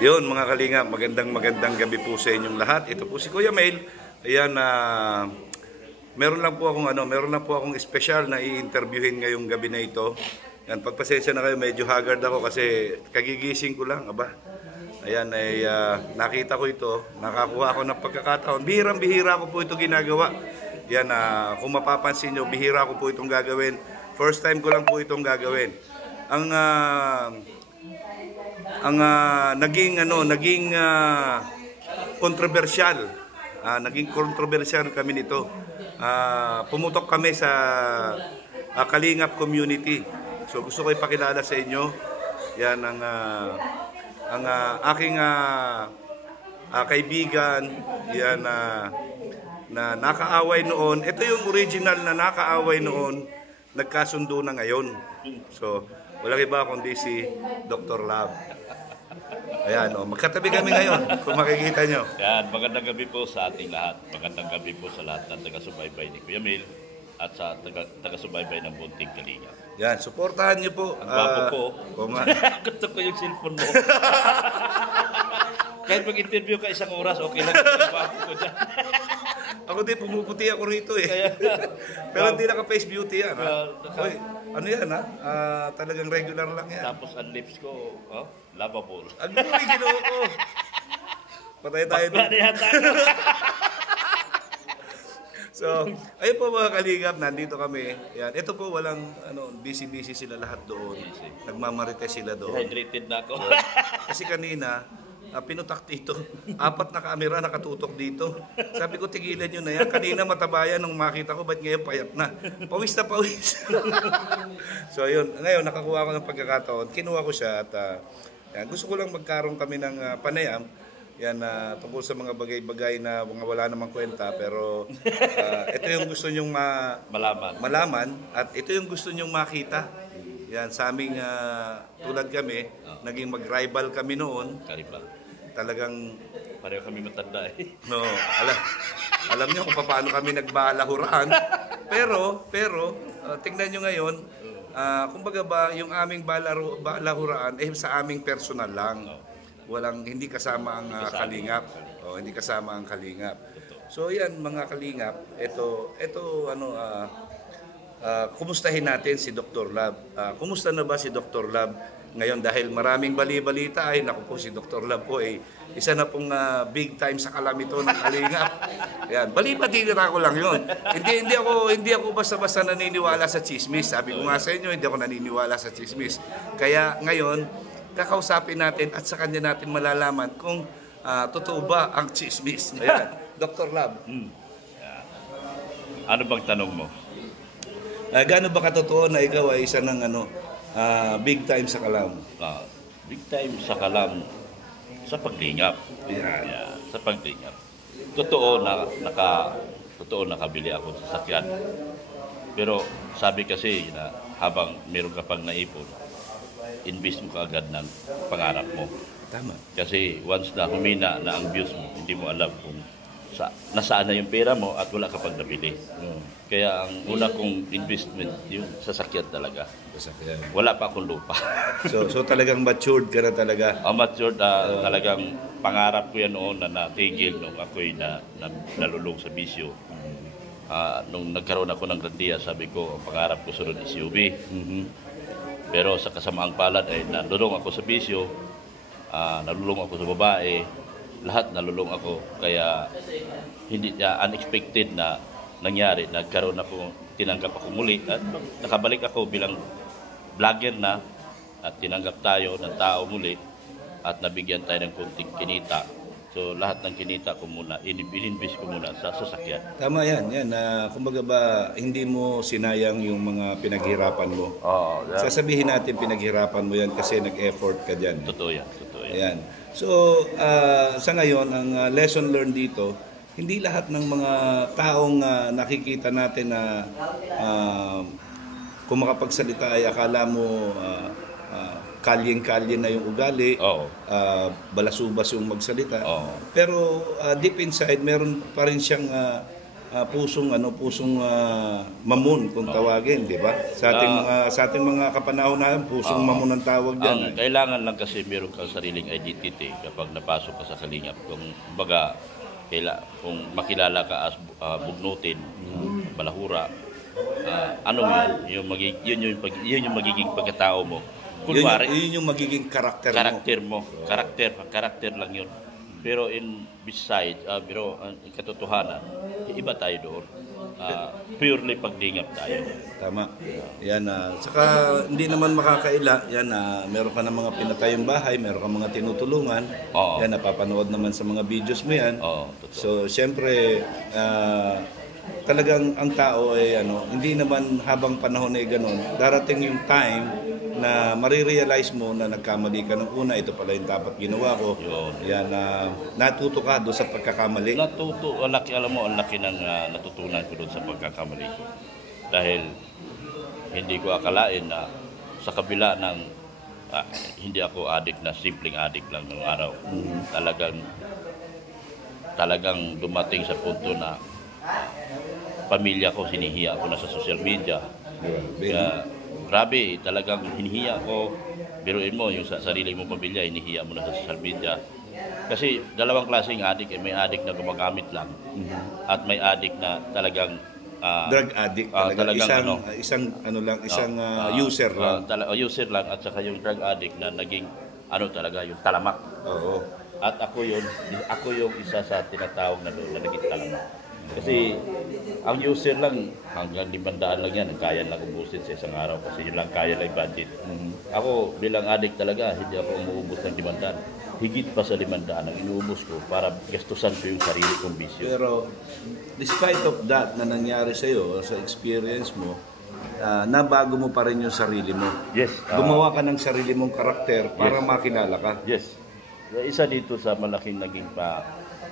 Yun mga kalinga, magandang gabi po sa inyong lahat. Ito po si Kuya Mail. Ayan, meron lang po akong special na i-interviewin ngayong gabi na ito. Yan, pagpasensya na kayo, medyo haggard ako kasi kagigising ko lang, aba. Ayan, ay nakita ko ito, nakakuha ako ng pagkakataon. Bihirang-bihira ko po ito ginagawa. Yan, kung mapapansin nyo, bihira ko po itong gagawin. First time ko lang po itong gagawin. Naging kontrobersyal. Naging kontrobersyal kami nito. Pumutok kami sa Kalingap community. So gusto ko ipakilala sa inyo. Yan ang aking kaibigan. Yan na nakaaway noon. Ito yung original na nakaaway noon. Nagkasundo na ngayon. So walang iba kundi si Dr. Love. Ayan, magkatabi kami ngayon, kung makikita nyo. Yan, magandang gabi po sa ating lahat. Magandang gabi po sa lahat ng taga-subaybay ni Kuya Mil at sa taga-subaybay ng Bunting Kalinga. Yan, suportahan nyo po. Ang bago po. Gusto ko yung cellphone mo. Kahit mag-interview ka isang oras, okay lang. Ang bago ko dyan. Ako din, pumuputi ako rito eh. Pero hindi naka-face beauty yan. Oy, ano yan ha? Talagang regular lang yan. Tapos ang lips ko, lovable. Ang buhay ginawa ko. Patay tayo doon. So, ayun po mga kalingap, nandito kami. Yan. Ito po walang, busy-busy sila lahat doon. Nagmamarites sila doon. Hydrated na ako. Kasi kanina, pinutak dito. 4 na kamera nakatutok dito. Sabi ko, tigilan nyo na yan. Kanina matabayan nung makita ko, ba't ngayon payat na? Pawis na pawis. So, ayun. Ngayon, nakakuha ko ng pagkakataon. Kinuha ko siya at yan. Gusto ko lang magkaroon kami ng panayam. Yan, tungkol sa mga bagay-bagay na mga wala namang kwenta. Pero ito yung gusto nyong malaman. At ito yung gusto nyong makita. Yan, sa aming tulad kami, naging mag-rival kami noon. Karibal. Talagang pareho kami matanda eh. No, alam niyo kung paano kami nagbalahuraan. Pero tingnan niyo ngayon, kumbaga ba yung aming balahuraan sa aming personal lang. Hindi kasama ang Kalingap. Hindi kasama ang Kalingap. So yan mga Kalingap, ito kumustahin natin si Dr. Love. Kumusta na ba si Dr. Love ngayon? Dahil maraming bali-balita ay naku po, si Dr. Love po ay isa na pong big time sa kalamito ng Kalingap. Yan, bali-balita ko lang yun. Hindi ako basta-basta naniniwala sa chismis. Sabi ko nga sa inyo, hindi ako naniniwala sa chismis. Kaya ngayon, kakausapin natin at sa kanya natin malalaman kung totoo ba ang chismis. Ayan, Dr. Love. Ano bang tanong mo? Gaano ba katotoo na ikaw ay isa ng big time sa kalam? Big time sa kalam sa paglingap. Yan. Yeah, sa paglingap. Totoo nakabili ako sa sasakyan. Pero sabi kasi na habang meron ka pang naipon, invest mo kaagad ng pangarap mo. Tama. Kasi once na humina na ang views mo, hindi mo alam kung nasaan na yung pera mo at wala ka pang nabili. Kaya ang una kong investment, yung sasakyan talaga. Sasakyan. Wala pa akong lupa. So talagang matured ka na talaga? Matured, talagang pangarap ko yan noon na natigil nung ako'y nalulong sa bisyo. Nung nagkaroon ako ng grandiya, sabi ko, ang pangarap ko sunod SUV. Pero sa kasamaang palad ay nalulong ako sa bisyo, nalulong ako sa babae, lahat nalulong ako, kaya hindi unexpected na nangyari, nagkaroon ako, tinanggap ako muli at nakabalik ako bilang vlogger na at tinanggap tayo ng tao muli at nabigyan tayo ng konting kinita. So lahat ng kinita ko muna, ininvest ko muna sa sasakyan. Tama yan. Kumbaga ba, hindi mo sinayang yung mga pinaghirapan mo. Yeah. Sasabihin natin pinaghirapan mo yan kasi nag-effort ka dyan. Totoo yan. Ayan. So, sa ngayon, ang lesson learned dito, hindi lahat ng mga taong nakikita natin na kung makapagsalita ay akala mo kalyeng-kalye na yung ugali, balasubas yung magsalita. Pero deep inside, meron pa rin siyang pusong mamon kung tawagin, di ba? Sa ating mga kapanahonan, pusong mamon ang tawag diyan. Kailangan lang kasi meron kang sariling identity kapag napasok ka sa Kalingap. Kung baga, kung makilala ka as bugnutin, balahura, yun yung magiging pagkatao mo. Kunwari, yun yung magiging karakter mo. Karakter lang yun. Pero beside, katotohanan, iba tayo doon. Purely pagdingap tayo. Tama. Yan, saka hindi naman makakaila. Yan, meron ka ng mga pinatayong bahay, meron ka mga tinutulungan. Yan, napapanood naman sa mga videos mo yan. So, siyempre, talagang ang tao ay hindi naman habang panahon ay ganun. Darating yung time na marirealize mo na nagkamali ka ng una, ito pala yung dapat ginawa ko. Yan, natuto ka doon sa pagkakamali. Alam mo, ang laki ng natutunan ko doon sa pagkakamali ko. Dahil hindi ko akalain na sa kabila ng hindi ako addict na simpleng addict lang ng araw. Talagang dumating sa punto na pamilya ko, hinihiya ko na sa social media. Kaya, grabe, talagang hinihiya ko. Biruin mo, yung sa sarili mong pamilya, hinihiya mo na sa social media. Kasi dalawang klaseng addict, may addict na gumagamit lang. At may addict na talagang drug addict talaga. Isang user lang. User lang, at saka yung drug addict na naging talaga yung talamak. Oo. At ako yung isa sa tinatawag na doon na naging talamak. Kasi ang user lang, hanggang 500 lang yan, kaya lang ubusin sa isang araw kasi yun lang kaya lang budget. Ako bilang addict talaga, hindi ako umuubos ng 500. Higit pa sa 500 ang inuubos ko para gastusan ko yung sarili kong bisyo. Pero despite of that na nangyari sa'yo, sa experience mo, nabago mo pa rin yung sarili mo. Yes. Gumawa ka ng sarili mong karakter para makilala ka. Yes. Isa dito sa malaking naging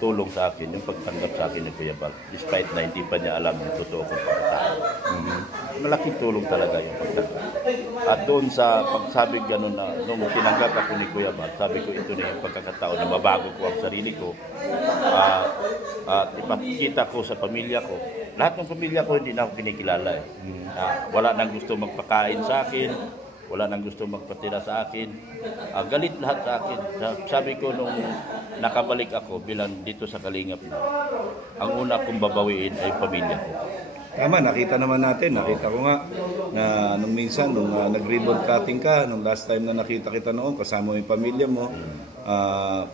tulong sa akin, yung pagtanggap sa akin ni Kuya Bal, despite na hindi pa niya alam yung totoo kong pagkatao. Malaking tulong talaga yung pagtanggap. At doon sa pagsabi gano'n na, nung tinanggap ako ni Kuya Bal, sabi ko ito na yung pagkakatao na mabago ko ang sarili ko. At ipakikita ko sa pamilya ko. Lahat ng pamilya ko hindi na ako kinikilala. Wala nang gusto magpakain sa akin. Wala nang gusto magpatira sa akin. Galit lahat sa akin. Sabi ko nung nakabalik ako bilang dito sa Kalingap na, ang una kong babawiin ay pamilya ko. Tama, nakita naman natin. Nakita ko nga na nung minsan, nung nag-ribbon cutting ka, nung last time na nakita kita noon, kasama mo yung pamilya mo.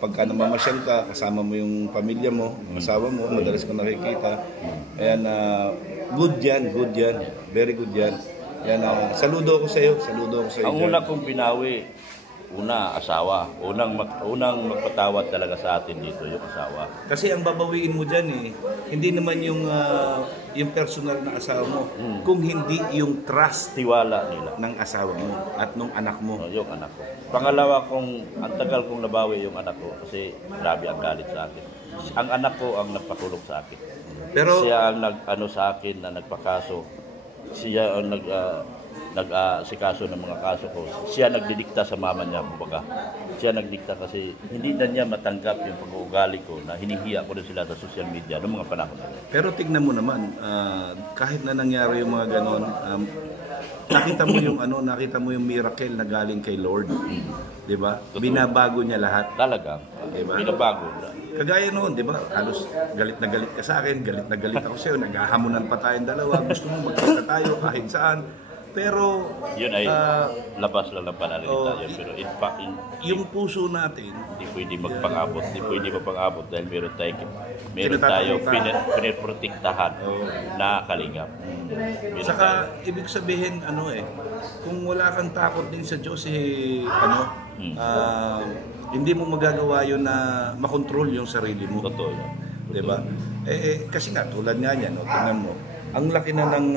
Pagka namamasyal ka, kasama mo yung pamilya mo, yung asawa mo, madalas ko nakikita. Ayan, good yan. Very good yan. Yan, saludo ko sa iyo. Ang una kong binawi, asawa. Unang magpatawad talaga sa atin dito, yung asawa. Kasi ang babawiin mo dyan hindi naman yung personal na asawa mo, kung hindi yung trust, tiwala nila ng asawa mo at nung anak mo. Yung anak ko. Pangalawa, ang tagal kong nabawi yung anak ko kasi grabe ang galit sa akin. Ang anak ko ang nagpakulong sa akin. Pero siya ang sa akin na nagpakaso. Siya ang nag-sikaso ng mga kaso ko. Siya nagdidikta sa mama niya, kumbaga. Siya nagdikta kasi hindi na niya matanggap yung pag-uugali ko na hinihiya ko na sila sa social media noong mga panahon. Pero tignan mo naman, kahit na nangyari yung mga ganon, nakita mo yung miracle na galing kay Lord. 'Di ba? Binabago niya lahat. Talaga. Diba? Binabago. Kagaya noon, 'di ba? Halos galit na galit ka sa akin, galit na galit ako sa iyo, naghahamunan pa tayong dalawa, gusto mo magkita tayo kahit saan. Pero yun ay labas lang ng pananalita yun. Pero in fact, yung puso natin hindi pwede magpang-abot, dahil meron tayo pinaprotektahan na Kalingap. Saka ibig sabihin kung wala kang takot din sa Diyos hindi mo magagawa yun na makontrol yung sarili mo. Totoo yan. Diba? Kasi nga tulad nga niyan, tingnan mo. Ang laki na ng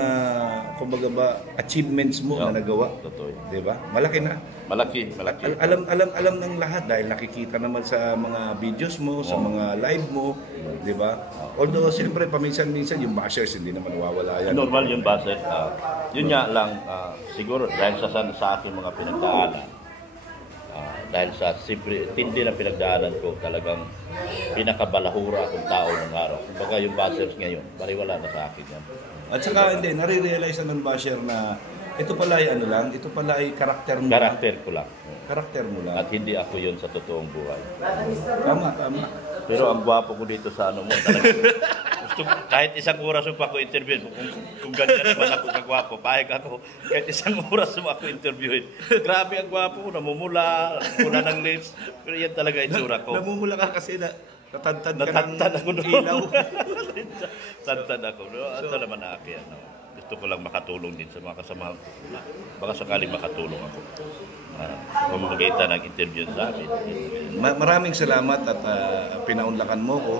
kumbaga ba achievements mo na nagawa. Totoo. 'Di ba? Malaki na. Malaki. Alam ng lahat dahil nakikita naman sa mga videos mo, sa mga live mo, 'di ba? Although siyempre paminsan-minsan yung bashers hindi naman nawawala yan. Normal yung bashers. Yun nga lang siguro dahil sa aking mga pinagdaanan. Dahil sa simple, tindi na pinagdaanan ko, talagang pinakabalahura akong tao ng araw. Kumbaga yung bashers ngayon, bariwala na sa akin yan. At saka hindi, nare-realize ng basher na ito pala ay ano lang, ito pala ay karakter mo. Karakter ko lang. Karakter mo lang. At hindi ako yun sa totoong buhay. Tama, tama. Pero ang gwapo ko dito sa ano mo, talaga. Gusto, kahit isang oras mo pa ako interviewin, kung ganyan naman ako kagwapo, pahig ako, kahit isang oras mo ako interviewin. Grabe ang gwapo ko, namumula, mula ng lips. Pero yan talaga itsura ko. Namumula ka kasi natantad ka Natantad ako ng doon. ilaw. Tantad ako. No? Ito naman na akin. No? Gusto ko lang makatulong din sa mga kasamahan ko. Baka sakaling makatulong ako. Pamamagitan ng interview sa amin. Maraming salamat at pinaunlakan mo ko.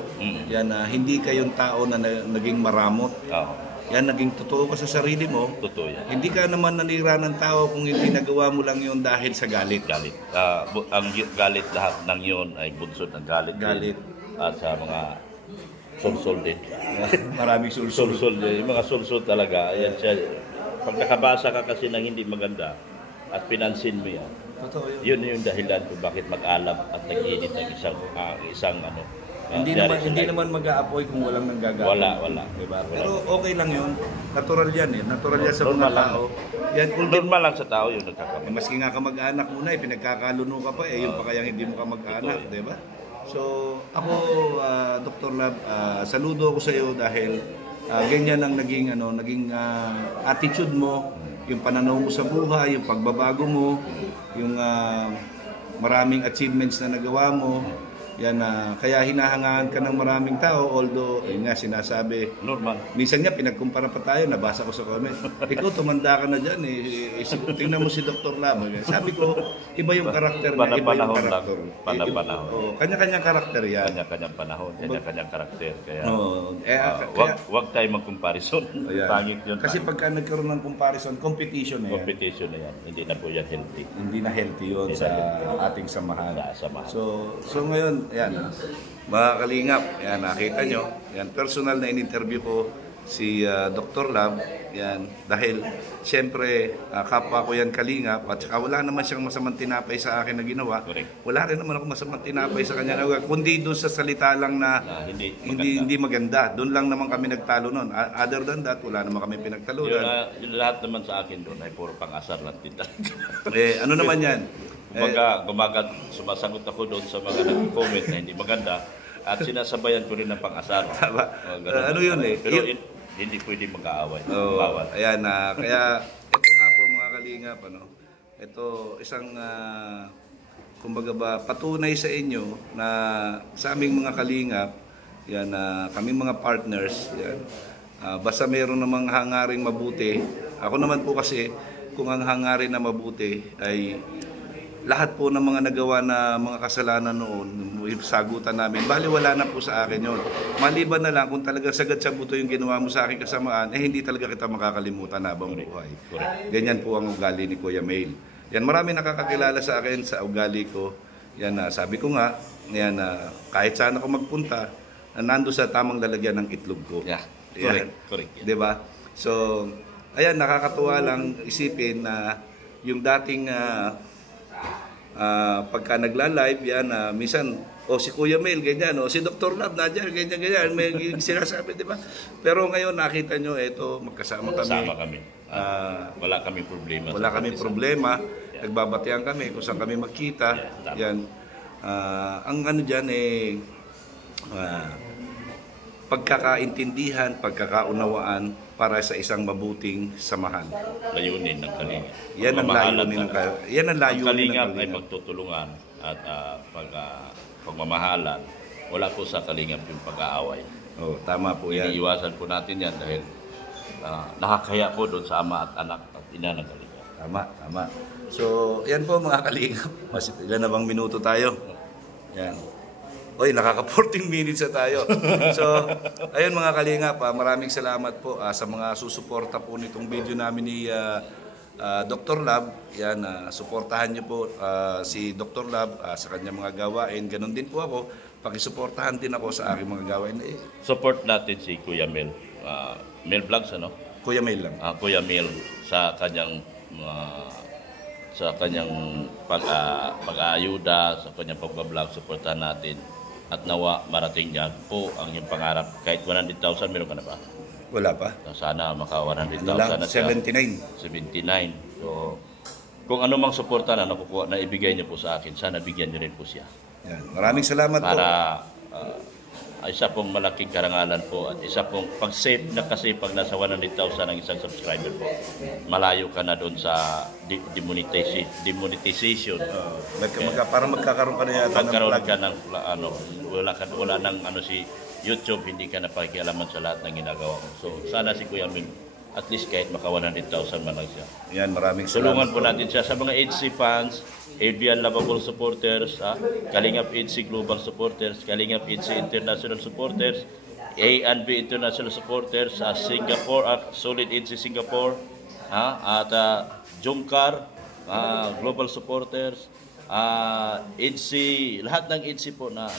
Yan, hindi kayong tao na naging maramot. Oo. Yan, naging totoo ka sa sarili mo. Totoo yan. Hindi ka naman nanira ng tao kung hindi nagawa mo lang yun dahil sa galit. Galit. Ang galit lahat ng yun ay bunsod ng galit. Galit. At sa mga sulsol din. Maraming sulsul. Sulsol din. Yung mga sulsol talaga. Yan siya. Pag nakabasa ka kasi ng hindi maganda at pinansin mo yan, Totoo yun. yun yung dahilan kung bakit mag-alam at nag-init ng isang ano. Hindi naman mag-aapoy kung walang nanggagawa. Wala. Diba? Pero okay lang yun. Natural yan eh. Natural yan sa mga Normal lang. tao. Yan, Normal lang sa tao yun nagkakamali. maski nga kamag-anak mo na, pinagkakaluno ka pa eh. Yung pa kayang hindi mo kamag-anak, di ba? So, ako, Dr. Lab, saludo ako sa iyo dahil ganyan ang naging attitude mo, yung pananaw mo sa buhay, yung pagbabago mo, yung maraming achievements na nagawa mo. Yan, kaya hinahangaan ka ng maraming tao, although, yun nga, sinasabi, Normal. minsan nga, pinagkumpara pa tayo, nabasa ko sa comment. Ikaw, tumanda ka na dyan, tingnan mo si Dr. Lab. Sabi ko, iba yung karakter niya, iba yung karakter. Panahon. Kanya-kanyang karakter yan. Kanya-kanyang panahon, kanya-kanyang karakter. Kaya, wag tayo mag-comparison. Pangit yun. Kasi pagka nagkaroon ng comparison, competition na yan. Competition na yan. Hindi na po yan healthy. Hindi na healthy yun sa ating samahan. Samahan. So ngayon, yan, mga kalingap, yan, nakita nyo, yan, personal na in-interview ko si Dr. Lab, yan, dahil siyempre kapwa ko yan kalingap at saka wala naman siyang masamang tinapay sa akin na ginawa. Correct. Wala rin naman ako masamang tinapay sa kanya na kundi doon sa salita lang na hindi maganda. Doon lang naman kami nagtalo noon. Other than that, wala naman kami pinagtalunan. Yung lahat naman sa akin doon ay puro pang-asar lang din. Ano naman yan? Sumasagot ako doon sa mga nag-comment na hindi maganda at sinasabayan ko rin ng pang-asar. Ano yun eh? Pero hindi pwede mag-aaway. Ayan, kaya ito nga po mga kalingap, ito isang kumbaga ba patunay sa inyo na sa aming mga kalingap, yan, kami mga partners, yan, basta meron namang hangaring mabuti. Ako naman po kasi, kung ang hangarin na mabuti ay lahat po ng mga nagawa na mga kasalanan noon, sagutan namin, baliwala na po sa akin yun. Maliban na lang kung talagang sagad sa buto yung ginawa mo sa akin kasamaan, hindi talaga kita makakalimutan habang buhay. Ganyan po ang ugali ni Kuya Mail. Yan, marami nakakakilala sa akin sa ugali ko. Yan, sabi ko nga, yan, kahit saan ako magpunta, nando sa tamang lalagyan ng itlog ko. Yeah, correct. Diba? So, ayan, nakakatuwa lang isipin na yung dating pagka nagla-live yan, minsan, si Kuya Mail, ganyan, si Dr. Lab, nadyan, ganyan, may sinasabi, di ba? Pero ngayon, nakita nyo, magkasama kami. Kasama kami. Wala kaming problema. Wala kaming problema. Nagbabatian kami kung saan kami magkita. Yan. Ang ano dyan, pagkakaintindihan, pagkakaunawaan para sa isang mabuting samahan. Layunin ng Kalingap. Yan ang layunin ng Kalingap. Yan ang layunin ng Kalingap Kalingap. ay magtutulungan at pagmamahalan. Wala po sa Kalingap yung pag-aaway. Tama po yan. Iniiwasan po natin yan dahil nakakaya po doon sa ama at anak at ina ng Kalingap. Tama. So, yan po mga Kalingap. Mas ilan na bang minuto tayo? Yan. Oy, nakaka-14 minutes na tayo. So, ayun mga Kalingap, maraming salamat po sa mga susuporta po nitong video namin ni Dr. Lab. Yan, suportahan niyo po si Dr. Lab sa kanyang mga gawain. Ganon din po ako. Pakisuportahan din ako sa aking mga gawain. Support natin si Kuya Mel. Mel Vlogs, ano? Kuya Mail lang. Kuya Mel sa kanyang sa kanyang pag-aayuda, sa kanyang pag-vlog, supportahan natin. At nawa marating niya po ang iyong pangarap. Kahit 100,000, meron ka na ba? Wala pa. Sana maka 100,000 Wala, na siya. 79. 79. So, kung ano mang suporta na nakukuha, na ibigay niyo po sa akin, sana bigyan niyo rin po siya. Yan. Maraming salamat po. Para isa pong malaking karangalan po at isa pong pag-save na kasi pag nasa 100,000 ang isang subscriber po, malayo ka na doon sa demonetization. Para magkakaroon ka na yata ng Magkaroon plug. ka ng wala nang si YouTube, hindi ka na pakialaman sa lahat ng ginagawa mo. So sana si Kuya Mil at least kahit maka 100,000 man lang siya. Yan, maraming Tulungan salamat po natin siya sa mga HC fans, ABL Lovable supporters, Kalingap HC Global supporters, Kalingap HC International supporters, A&B International supporters, Singapore, Solid HC Singapore, at Jumcar Global supporters, HC, lahat ng HC po na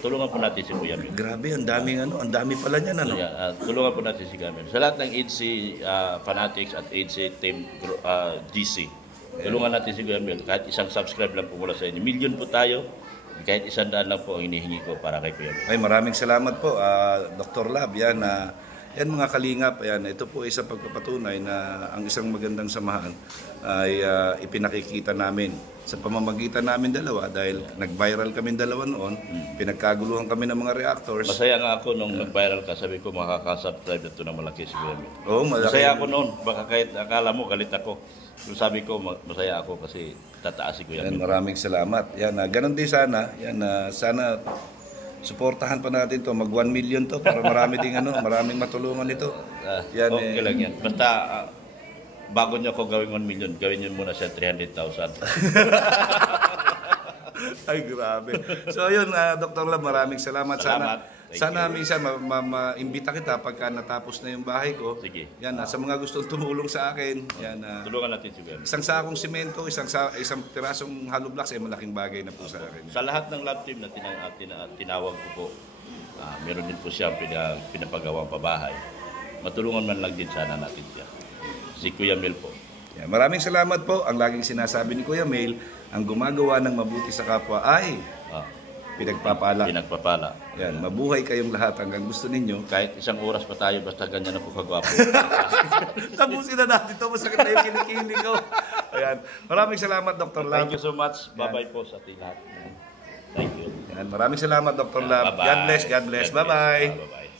tulungan po natin si Kuya Mil. Grabe, ang dami pala niyan, ano? Tulungan po natin si Kuya Mil. Sa lahat ng HC Fanatics at HC Team GC, tulungan natin si Kuya Mil. Kahit isang subscribe lang po mula sa inyo. Million po tayo. Kahit 100 lang po ang hinihingi ko para kay Kuya Mil. Ay, maraming salamat po, Dr. Lab. Yan, yan mga kalingap, yan, ito po isang pagpapatunay na ang isang magandang samahan ay ipinakikita namin sa pamamagitan namin dalawa dahil nag-viral kami dalawa noon, pinagkaguluhan kami ng mga reactors. Masaya nga ako nung nag-viral ka, sabi ko makaka-subscribe na ito na malaki si Kuya Mil. Oo, Masaya ako noon, baka kahit akala mo galit ako. Pero sabi ko masaya ako kasi tataas si Kuya Yan, Mil. maraming salamat. Yan, ganun din sana. Yan, sana suportahan pa natin to, mag 1 million to para marami ding maraming matulungan ito. Yan, okay lang yan. Basta bago nyo ako gawin 1 million, gawin nyo muna siya 300,000. Ay, grabe. So, yun, Dr. Lab, maraming salamat. Sana minsan maimbita kita pagka natapos na yung bahay ko. Sige. Yan, sa mga gustong tumulong sa akin. Yan, Tulungan natin si Kuya Mil. isang sakong simento, isang pirasong hollow blocks ay malaking bagay na po sa akin. Sa lahat ng lab team na tinawag ko po, meron din po siya pinapagawang pabahay. Matulungan man lang din sana natin siya. Si Kuya Mil po. Yan, maraming salamat po. Ang laging sinasabi ni Kuya Mil, ang gumagawa ng mabuti sa kapwa ay pinagpapala. Yan, mabuhay kayong lahat hanggang gusto ninyo. Kahit isang oras pa tayo, basta ganyan na po kagwapo. Tapusin na natin ito. Masakit na yung kilikili ko. Ayan. Maraming salamat, Dr. Lab. Thank you so much. Bye-bye po sa ating lahat. Thank you. Yan, maraming salamat, Dr. Lab. God bless. God bless. Bye-bye. Bye-bye.